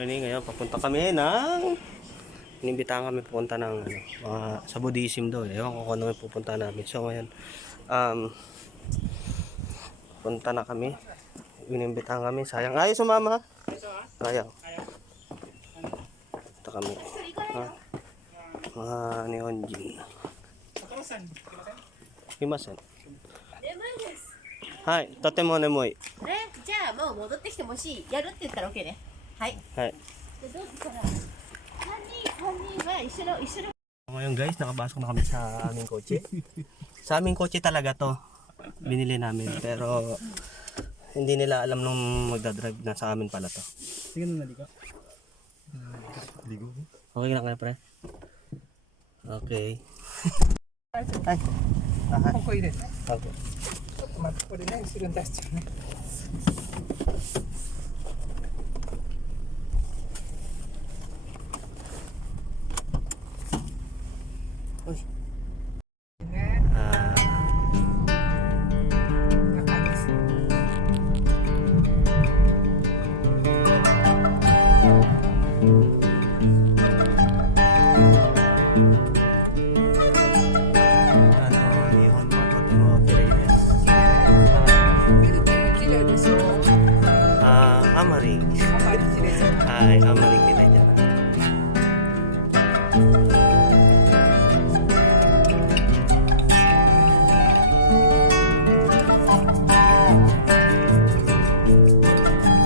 morning. Ngayon, papunta kami ng... Inimbitahan kami pupunta ng sa Buddhism daw. Ewan ko kung ano yung pupunta namin. So ngayon, punta na kami. Inimbitahan kami. Sayang. Ayaw sumama. Ayaw. Punta kami. Mga Nihonjin. Himasen. はい、とても眠い。じゃあもう戻ってきてもしやるって言ったら OK ね。はい。はい。でどうしたら3人は一緒の Ngayon guys, nakabasok na kami sa aming kotse. Sa aming kotse talaga to. Binili namin pero hindi nila alam nung magdadrive na sa amin pala to. Sige na naligo. Okay lang kayo pre? Okay. Ay. ここ入れて。 Okay. ちょっと待って、これね、後ろに出しちゃうね。Uy. ね、中です。日本のとても綺麗です。フィリピンも綺麗でしょ。あまり。あまり綺麗じゃない。はい、あんまり綺麗じゃない。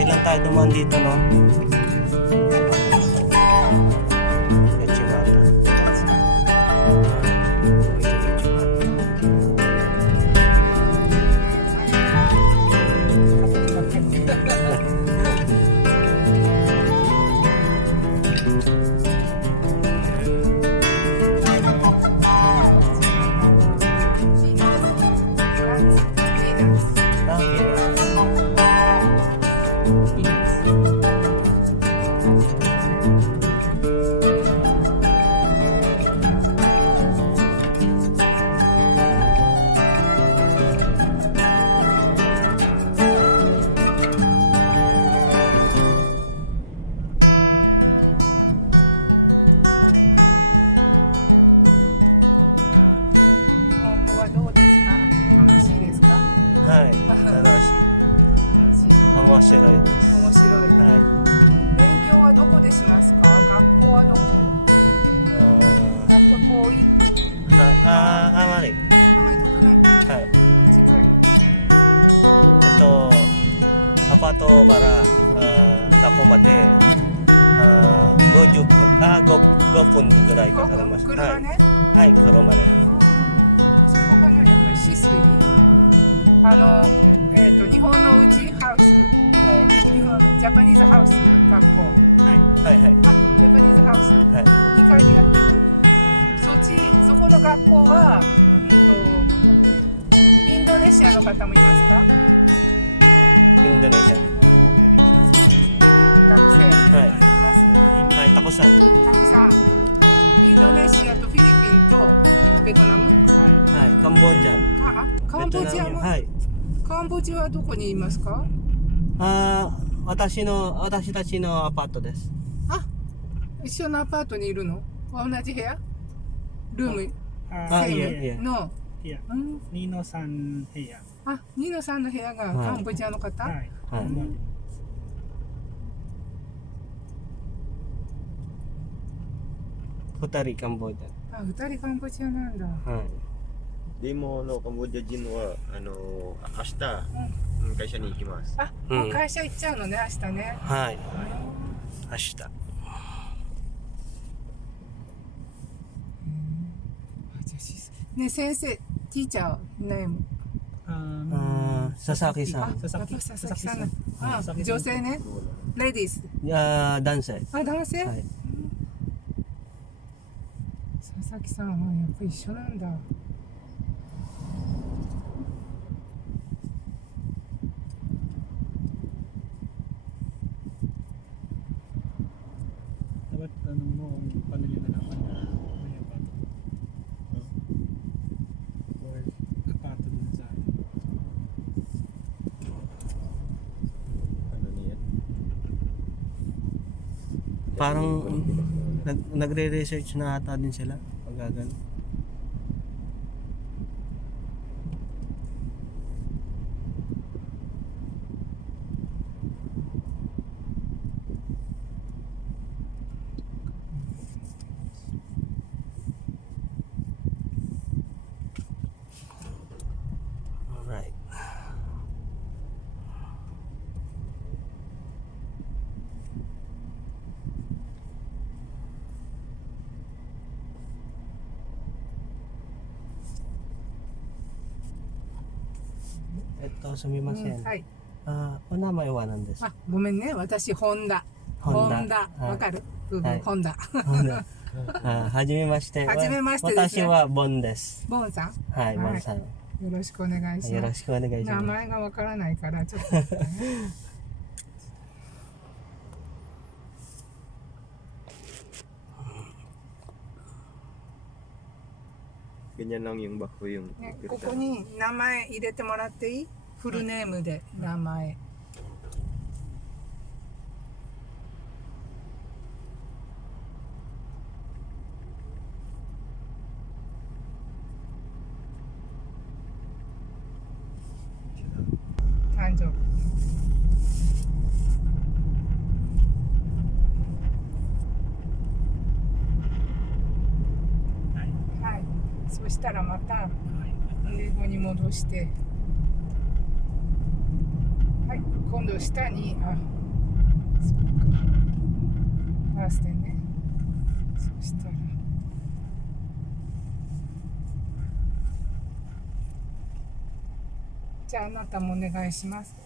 Ngayon lang tayo dumaan dito, no? Yachimata.はい、楽しい。面白いです。面白い。はい。勉強はどこでしますか？学校はどこ？学校遠い？あまり。あまり遠くない？はい。近い？アパートから学校まで50分、5分ぐらいかかります。車ね？はい、車で。そこがね、やっぱりシスイ。日本のうちハウス、はい、ジャパニーズハウス学校、はいはい、ジャパニーズハウス、はい、2階でやってる。そこの学校は、インドネシアの方もいますか？インドネシア学生、はい、います。はい、たくさん。たくさん。インドネシアとフィリピンとベトナム、はい、カンボジア、カンボジアも、はい、カンボジアはどこにいますか？私たちのアパートです。一緒のアパートにいるの？同じ部屋？ルーム？いえの？いや、ニノさん部屋。ニノさんの部屋がカンボジアの方？はい。はい。2人カンボジア。2人カンボジアなんだ。はい。でもカンボジア人は明日、会社に行きます。もう会社行っちゃうのね、明日ね。はい。明日。ね、先生、ティーチャーネーム。佐々木さん。やっぱ佐々木さん。女性ね。レディース。男性。男性？はい。佐々木さんはやっぱり一緒なんだ。Dapat tanong mo kung paano nyo nalaman na may apato. Or apato dun sa Parang nagre-research na ata din sila pag gagano. Alright. Sumimasen. はい。お名前は何ですか？あ、ごめんね。私、本田。本田わかる？部はい分、本田。はじめまして。はじめましてですね私はボンです。ボンさん。はい、ボはいンさん。よろしくお願いします。よろしくお願いし名ます。前がわからないから、ちょっと待ってね。Ganyan lang yung bako yung ね、ここに名前入れてもらっていい？フルネームで名前。誕生日。はい。そしたらまた英語に戻して、はい。今度下に、あ、そっか。バースデーね。そしたら。じゃああなたもお願いします。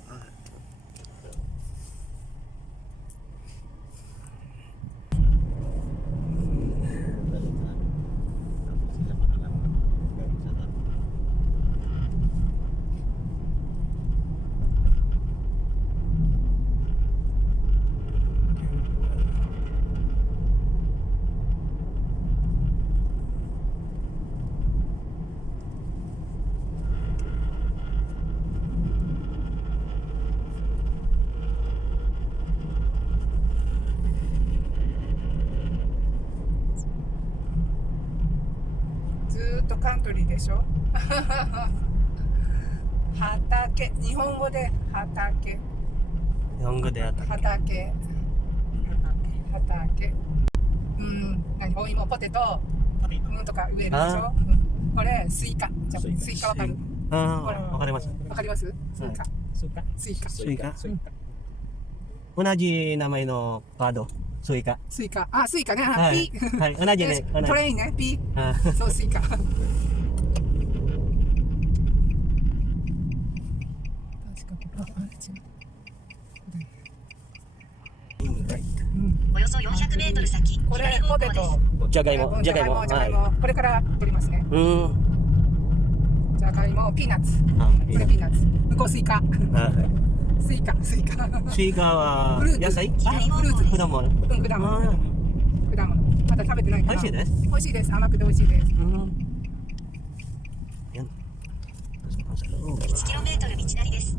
ずーっとカントリーでしょ畑、日本語で畑、日本語でやったっけ？畑、畑。何、お芋、ポテト、とか植えるでしあょ。これ、スイカ。じゃあスイカわかる？わかります。わかります？スイカ。スイカ。スイカ。同じ名前のカード。スイカ。スイカ。あ、スイカね。あ、はいピ。はい、同じね。同じトレインね。ピ。あそう、スイカ。確かここ、あ、違う。およそ400メートル先、これ、ポテト。じゃがいも。じゃがいも。これから取りますね。じゃがいも、ピーナッツ。これピーナッツ。向こうスイカ。スイカ。スイカはフルーツ野菜？フルーツ。果物。果物。まだ食べてないから。美味しいです。美味しいです。甘くて美味しいです。 1km 道なりです。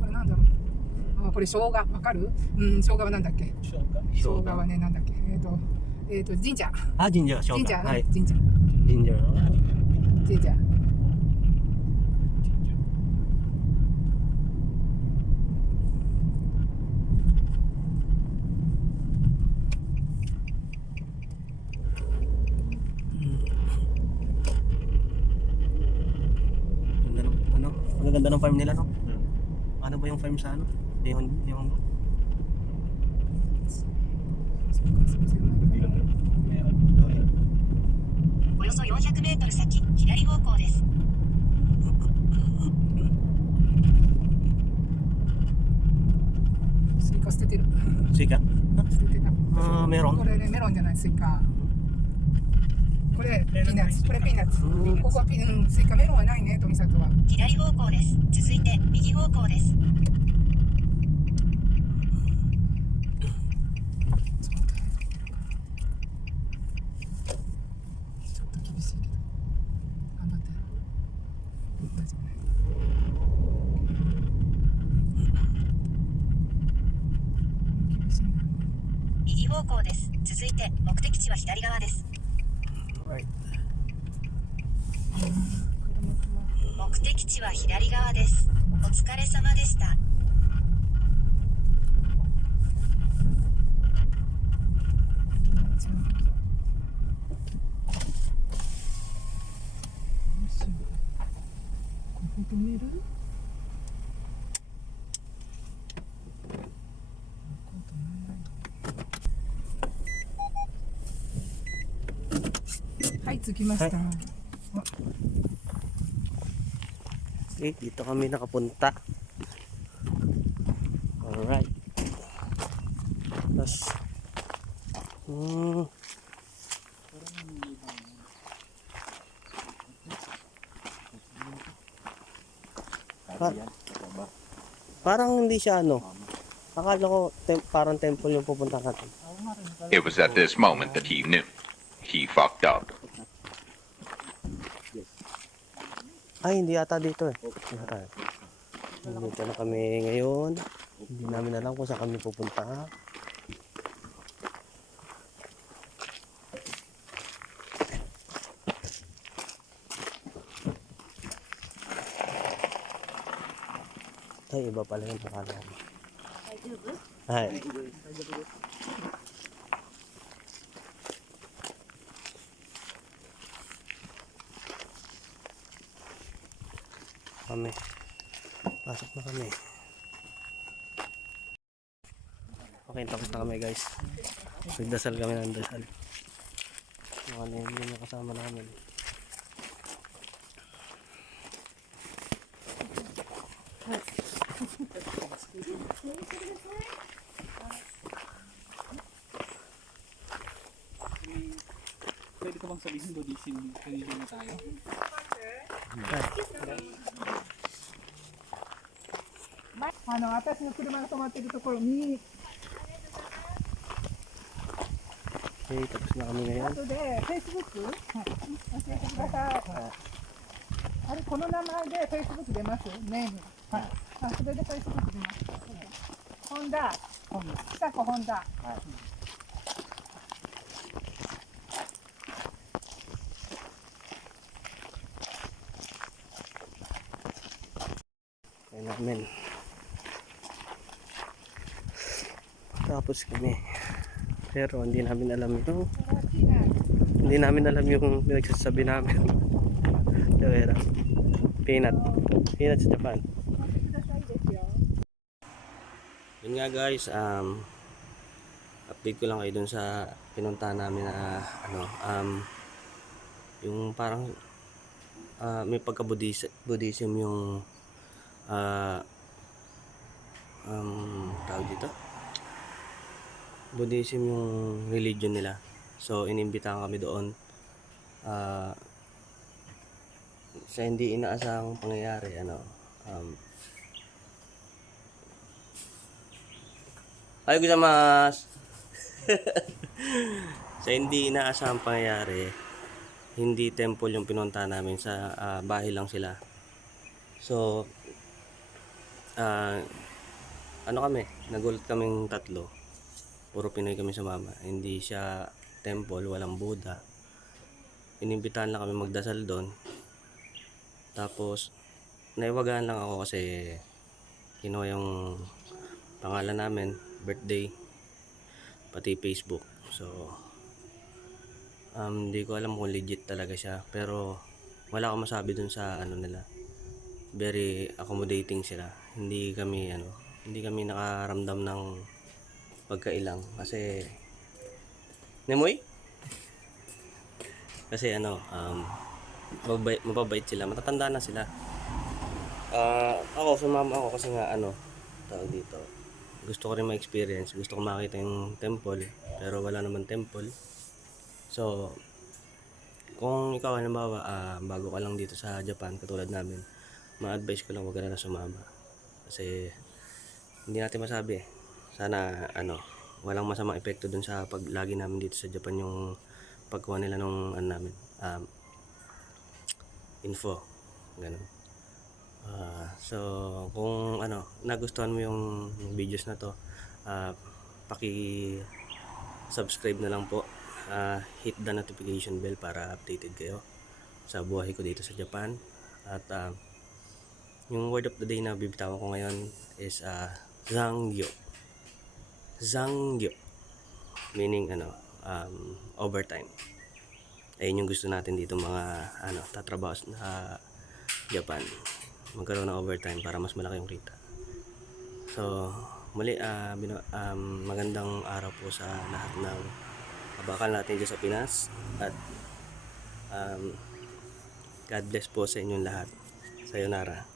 これなんだろう。あ、これ生姜。わかる？生姜はなんだっけ？生姜はね、なんだっけ？ジンジャー。あ、ジンジャー、生姜。ジンジャー、はい。ジンジャー。ジンジャー。ジンジャー。Ang ganda ng farm nila, no? Ano ba yung farm sa ano? Yung およそ400メートル先、左方向です。スイカ捨ててる。スイカ。捨ててた。メロン。これね、メロンじゃない、スイカ。これピーナッツ。これピーナッツ。ここはスイカ。メロンはないね、富里は。左方向です。続いて右方向です。ちょっと厳しいけど頑張って。右方向です。続いて目的地は左側です。 Right. 目的地は左側です。お疲れ様でした。ここ止める？はい着きました。Okay, dito kami nakapunta. Alright. Tapos, parang hindi siya ano. Akala ko parang temple yung pupunta natin. It was at this moment that he knew. He fucked up. Ay, hindi ata dito eh. Dito na kami ngayon. Hindi namin alam kung saan kami pupunta. Ay, iba pala yung pakala ko. Ay. Kami. Pasok na kami. Okay, tapos na kami guys. Nagdasal kami ng dasal. Mga name yung kasama namin. Pwede ka bang sabihin Buddhism kanina na tayo? Ano, 私の車が止まってるところに Okay, tapos na kami ngayon. 後で Facebook、はい、教えてください。あれこの名前で Facebook 出ます？ネーム。はい。あ、それで Facebook 出ます。本田。久子本田。はい。Kaya namin. Tapos kami. Pero hindi namin alam yung pinagsasabi namin. Pero peanut sa Japan. Yun nga guys, update ko lang kayo dun sa pinuntahan namin na yung parang may pagka-Buddhism yung tawag dito, Buddhism yung religion nila. So inimbitahan kami doon sa hindi inaasahang pangyayari, Ayaw gozaimasu. Sa hindi inaasahang pangyayari, hindi temple yung pinuntahan namin, sa bahay lang sila. So kami, nagulat kaming tatlo. Puro Pinoy kami sa mama. Hindi siya temple, walang Buddha. Inimbitahan lang kami magdasal doon. Tapos naiwagaan lang ako kasi kinuha yung pangalan namin, birthday, pati Facebook. So hindi ko alam kung legit talaga siya, pero wala akong masabi dun sa nila. Very accommodating sila. Hindi kami nakaramdam ng pagkailang kasi Nemoy? Kasi mababait sila, matatanda na sila. Ako sumama ako kasi nga tawag dito, gusto ko rin ma-experience, gusto ko makita yung temple, pero wala naman temple. So kung ikaw halimbawa bago ka lang dito sa Japan katulad namin, ma-advise ko lang wag ka na sumama kasi hindi natin masabi. Sana walang masamang epekto dun sa paglagi namin dito sa Japan yung pagkuha nila nung namin info, ganun. So kung ano, nagustuhan mo yung videos na to, paki-subscribe na lang po. Hit the notification bell para updated kayo sa buhay ko dito sa Japan. At yung word of the day na bibitawan ko ngayon is Zangyo. Zangyo meaning overtime. Ayun yung gusto natin dito mga tatrabaho sa Japan, magkaroon ng overtime para mas malaki yung kita. So muli, magandang araw po sa lahat ng kabakal natin dyan sa Pinas. At God bless po sa inyong lahat. Sayonara.